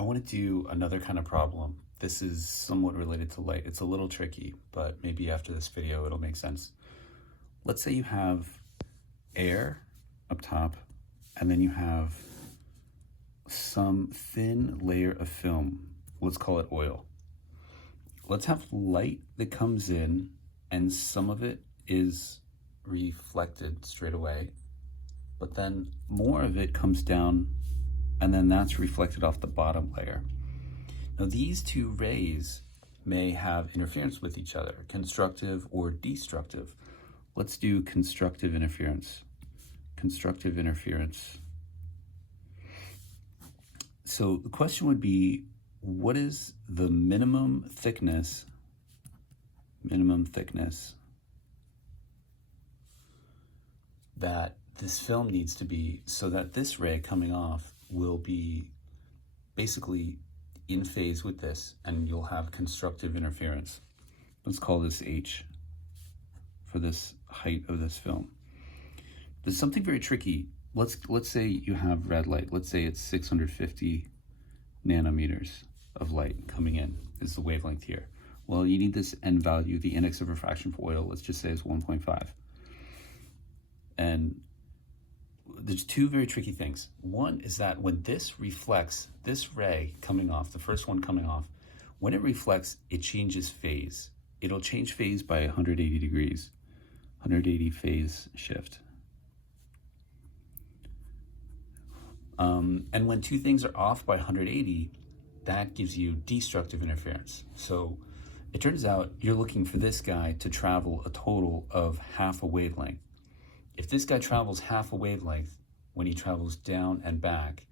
I want to do another kind of problem. This is somewhat related to light. It's a little tricky, but maybe after this video it'll make sense. Let's say you have air up top, and then you have some thin layer of film. Let's call it oil. Let's have light that comes in, and some of it is reflected straight away, but then more of it comes down, and then that's reflected off the bottom layer. Now these two rays may have interference with each other, constructive or destructive. Let's do constructive interference. Constructive interference. So the question would be, what is the minimum thickness that this film needs to be so that this ray coming off will be basically in phase with this, and you'll have constructive interference. Let's call this H for this height of this film. There's something very tricky. Let's say you have red light. Let's say it's 650 nanometers of light coming in is the wavelength here. Well, you need this n value. The index of refraction for oil, let's just say, is 1.5. And there's two very tricky things. One is that when this reflects, this ray coming off, the first one coming off, when it reflects, it changes phase. It'll change phase by 180 degrees, 180 phase shift. And when two things are off by 180, that gives you destructive interference. So it turns out you're looking for this guy to travel a total of half a wavelength. If this guy travels half a wavelength, when he travels down and back,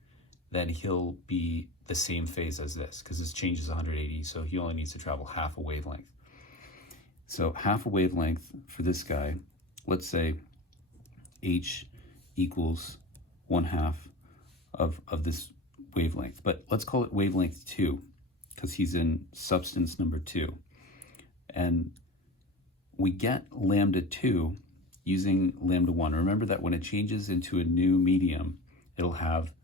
then he'll be the same phase as this, because this changes 180, so he only needs to travel half a wavelength. So half a wavelength for this guy, let's say H equals 1/2 of this wavelength, but let's call it wavelength 2, because he's in substance number 2. And we get lambda 2 using lambda 1. Remember that when it changes into a new medium, it'll have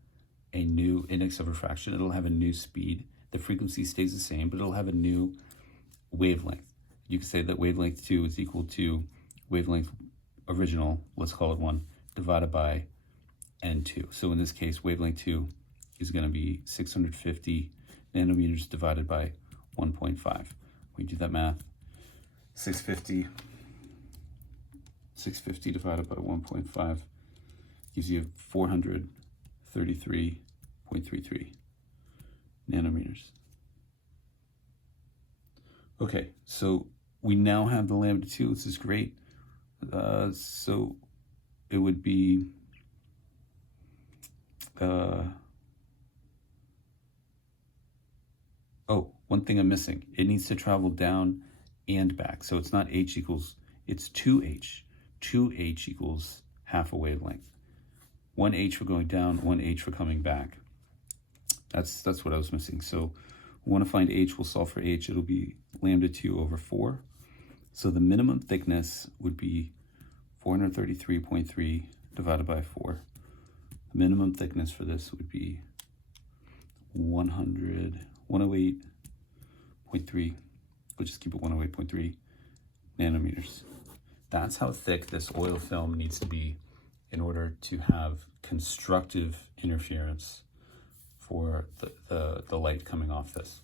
a new index of refraction, it'll have a new speed, the frequency stays the same, but it'll have a new wavelength. You can say that wavelength 2 is equal to wavelength original, let's call it 1, divided by n2. So in this case, wavelength 2 is going to be 650 nanometers divided by 1.5. We do that math. 650 divided by 1.5 gives you 433.33 nanometers. Okay, so we now have the lambda 2. This is great. So it would be one thing I'm missing. It needs to travel down and back. So it's not H equals, it's 2H. 2H equals half a wavelength. 1H for going down, 1H for coming back. That's what I was missing. So we want to find H, we'll solve for H. It'll be lambda 2 over 4. So the minimum thickness would be 433.3 divided by 4. The minimum thickness for this would be 108.3, we'll just keep it 108.3 nanometers. That's how thick this oil film needs to be in order to have constructive interference for the light coming off this.